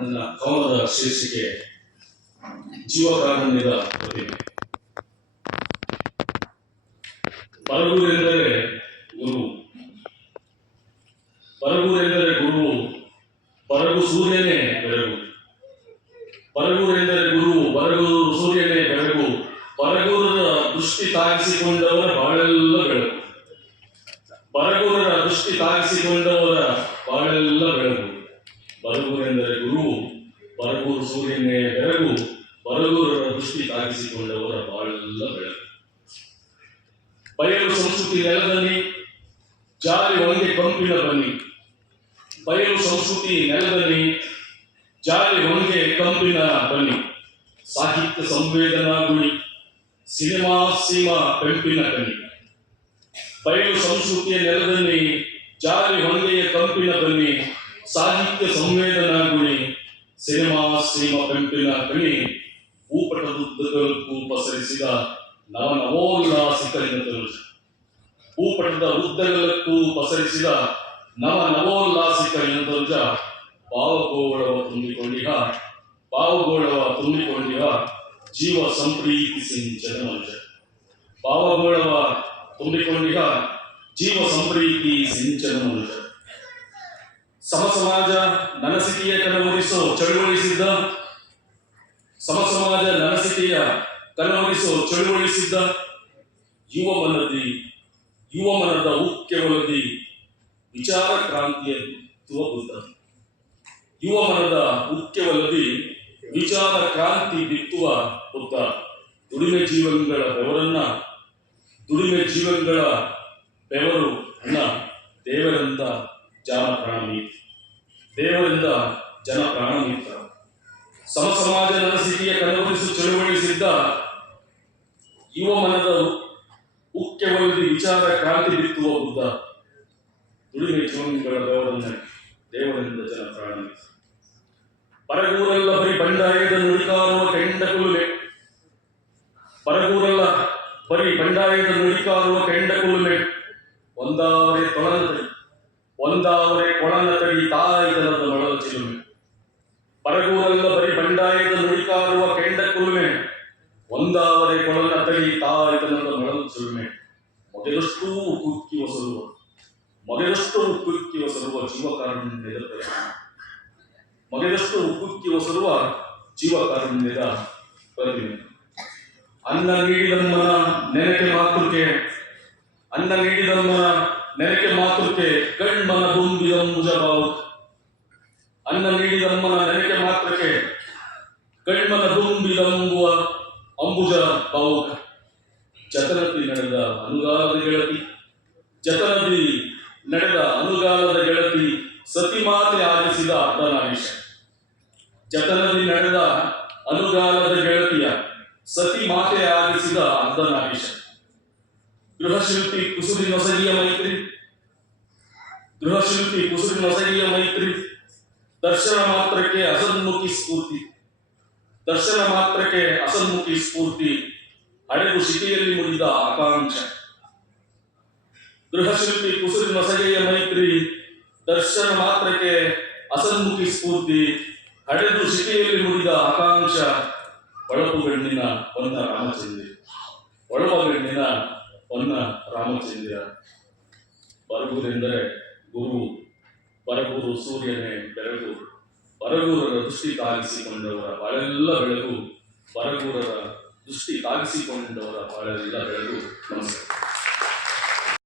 ನನ್ನ ಕವನದ ಶೀರ್ಷಿಕೆ, ಜೀವಕಾರುಣ್ಯದ ಪ್ರತಿಮೆ. ಬರಗೂರೆಂದರೆ ಗುರು. ಬರಗೂರೆಂದರೆ ಗುರು, ಪರಗು ಸೂರ್ಯನೇ ಬೆಳಗು. ಎಂದರೆ ಗುರು ಪರಗೂರು ಸೂರ್ಯನೇ ಬೆಳಗು. ಬರಗೂರರ ದೃಷ್ಟಿ ತಾಗಿಸಿಕೊಂಡವರ ಬಾಳೆಲ್ಲ ಬೆಳಕು ಬರಗೂರರ ದೃಷ್ಟಿ ತಾಗಿಸಿಕೊಂಡವರ ಬಾಳೆಲ್ಲ ಬೆಳಗು ಬರಗೂರೆಂದರೆ ಗುರು ಬರಗೂರು ಸೂರ್ಯನೇ ಬೆರಗು ಬರಗೂರರ ದೃಷ್ಟಿ ತಾಗಿಸಿಕೊಂಡವರ ಬಾಳೆಲ್ಲ ಬೆಳಕು ಬಯಲು ಸಂಸ್ಕೃತಿ ನೆಲದಲ್ಲಿ ಜಾರಿ ಒಂದೇ ಕಂಪಿನ ಬನ್ನಿ. ಬಯಲು ಸಂಸ್ಕೃತಿ ನೆಲದಲ್ಲಿ ಜಾರಿ ಒಂದೇ ಕಂಪಿನ ಬನ್ನಿ. ಸಾಹಿತ್ಯ ಸಂವೇದನಾ ಗುಣಿ ಸಿನಿಮಾ ಸೀಮಾ ಪೆಂಪಿನ ಬನ್ನಿ. ಬಯಲು ಸಂಸ್ಕೃತಿಯ ನೆಲದಲ್ಲಿ ಜಾರಿ ಒಂದೆಯ ಕಂಪಿನ ಬನ್ನಿ. ಸಾಹಿತ್ಯ ಸಂವೇದನಾ ಗುಣಿ ಸಿನಿಮಾ ಸೀಮಾ ಪೆಂಪಿನ ಕಣಿ ಭೂಪಟದುದ್ದಗಲಕ್ಕೂ ಪಸರಿಸಿದ ನವ ನವೋಲ್ಲಾಸಿಕರಿನ ತನುಜ ಭೂಪಟದ ಉದ್ದಗಲಕ್ಕೂ ಪಸರಿಸಿದ ನವ ನವೋಲ್ಲಾಸಿಕರಿನ ತನುಜ ಭಾವಗೋಳವ ತುಂಬಿಕೊಂಡಿಹ ಭಾವಗೋಳವ ತುಂಬಿಕೊಂಡಿಹ ಜೀವ ಸಂಪ್ರೀತಿ ಸಿಂಚನ ಮನುಜ ಭಾವಗೋಳವ ತುಂಬಿಕೊಂಡಿಹ, ಜೀವ ಸಂಪ್ರೀತಿ ಸಿಂಚನ ಸಮಸಮಾಜ ಸಮ ಸಮಾಜ ನನಸಿಕೆಯ ಕನವರಿಸೋ ಚಳುವಳಿಸಿದ್ದ ಸಮ ಸಮಾಜ ನನಸಿಕೆಯ ಕನವರಿಸೋ ಚಳುವಳಿಸಿದ್ದ ಯುವ ಮನದಿ, ಯುವ ಮನದ ಉಕ್ಕೆವಲದಿ ವಿಚಾರ ಕ್ರಾಂತಿಯ ಬಿತ್ತುವ ಯುವ ಮನದ ಉಕ್ಕೆವಲದಿ ವಿಚಾರ ಕ್ರಾಂತಿ ಬಿತ್ತುವ ಬುದ್ಧ ದುಡಿಮೆ ಜೀವನಗಳ ಬೆವರನ್ನ, ದುಡಿಮೆ ಜೀವನಗಳ ಬೆವರು ಅನ್ನ ದೇವರಿಂದ ಜನ ಪ್ರಾಣ ದೇವರಿಂದ ಜನ ಪ್ರಾಣ ಸಮಸಮಾಜ ಸಮ ಸಮಾಜ ನನಸಿಕೆಯ ಚಳುವಳಿಸಿದ್ದ ಯುವ ಮನದ ಮುಖ್ಯವಾಗಿ ವಿಚಾರ ಕ್ರಾಂತಿ ಬಿತ್ತುವ ಬುದ್ಧ ದುಡಿಮೆ ಜೀವನಗಳ ಬೆವರನ್ನ ದೇವರಿಂದ ಜನ ಪ್ರಾಣ. ಪರಗೂರಲ್ಲ ಬರೀ ಬಂಡಾಯದ ನುಡಿಕಾರುವ ಕೆಂಡಕುಲುಲೆ ಪರಗೂರಲ್ಲ ಬರೀ ಬಂಡಾಯದ ನುಡಿಕಾರುವ ಕೆಂಡಕುಲುಲೆ ಒಂದಾವರೆ ತೊಳನ ತಡಿ ಒಂದಾವರೆ ಕೊಳನ ತಡಿ ತಾಯಿತನದ ಮೊಳಲ ಚಿಲುಮೆ ಪರಗೂರೆಲ್ಲ ಬರೀ ಬಂಡಾಯದ ನುಡಿಕಾರುವ ಕೆಂಡಕುಲುಮೆ ಒಂದಾವರೆ ಕೊಳನ ತಡಿ ತಾಯಿತನದ ಮೊಳಲ ಚಿಲುಮೆ ಮೊದಲಷ್ಟು ಉಕ್ಕಿ ಹೊಸರುವ ಮೊದಲಷ್ಟು ಉಕ್ಕಿ ಹೊಸರುವ ಜೀವಕಾರುಣ್ಯದ ಪ್ರಶ್ನೆ ಮೊದಲಷ್ಟು ಉಕ್ಕುಕ್ಕಿ ಒಸರುವ ಜೀವಕಾರುಣ್ಯದ ಪ್ರತಿಮೆ ಅನ್ನ ನೀಡಿದಮ್ಮನ ನೆನಕೆ ಮಾತೃಕೆ, ಅನ್ನ ನೀಡಿದಮ್ಮನ ನೆನಕೆ ಮಾತೃಕೆ ಕಣ್ಮನ ದುಂಬಿದಂಬುಜ ಮುಜಬಾವು ಅನ್ನ ನೀಡಿದಮ್ಮನ ನೆನಕೆ ಮಾತ್ರಕ್ಕೆ ಕಣ್ಮನ ದುಂಬಿದಂಬುವ ಅಂಬುಜ ಬಾವುಕ ಜತನದಿ ನಡೆದ ಅನುಗಾಲದ ಗೆಳತಿ ಜತನದಲ್ಲಿ ನಡೆದ ಅನುಗಾಲದ ಗೆಳತಿ ಸತಿಮಾತೆ ಆಲಿಸಿದ ಅರ್ಧನಾರೀಶ. ಜತನದಿ ನಡೆದ ಅನುಗಾಲದ ಗೆಳತಿಯ ಸತಿ ಮಾತೆ ಆಲಿಸಿದ ಅರ್ಧನಾರೀಶ. ಗೃಹಶಿಲ್ಪಿ ಕುಸುರಿ ನೊಸಗಿಯ ಮೈತ್ರಿ, ಗೃಹಶಿಲ್ಪಿ ಕುಸುರಿ ನೊಸಗಿಯ ಮೈತ್ರಿ, ದರ್ಶನ ಮಾತ್ರಕ್ಕೆ ಅಸನ್ಮುಖಿ ಸ್ಫೂರ್ತಿ, ದರ್ಶನ ಮಾತ್ರಕ್ಕೆ ಅಸನ್ಮುಖಿ ಸ್ಫೂರ್ತಿ ಹಡೆದು ಶಿಕೆಯಲ್ಲಿ ಮುಗಿದ ಆಕಾಂಕ್ಷ. ಗೃಹಶಿಲ್ಪಿ ಕುಸುರಿ ನೊಸಗೆಯ ಮೈತ್ರಿ, ದರ್ಶನ ಮಾತ್ರಕ್ಕೆ ಅಸನ್ಮುಖಿ ಸ್ಫೂರ್ತಿ ಹಡೆದು ಶಿಕೆಯಲ್ಲಿ ಮುಡಿದ ಆಕಾಂಕ್ಷ. ಒಳಪುಗಣ್ಣಿನ ಹೊನ್ನ ರಾಮಚಂದ್ರ. ಒಳಪಗಣ್ಣಿನ ಹೊನ್ನ ರಾಮಚಂದ್ರ. ಬರಗೂರೆಂದರೆ ಗುರು, ಬರಗೂರು ಸೂರ್ಯನೇ ಬೆಳಗು ಬರಗೂರರ ದೃಷ್ಟಿ ತಾಗಿಸಿಕೊಂಡವರ ಬರೆಲ್ಲ ಬೆಳಗು ಬರಗೂರರ ದೃಷ್ಟಿ ತಾಗಿಸಿಕೊಂಡವರ ಬಾಳೆಲ್ಲ ಬೆಳಗು ನಮಸ್ಕಾರ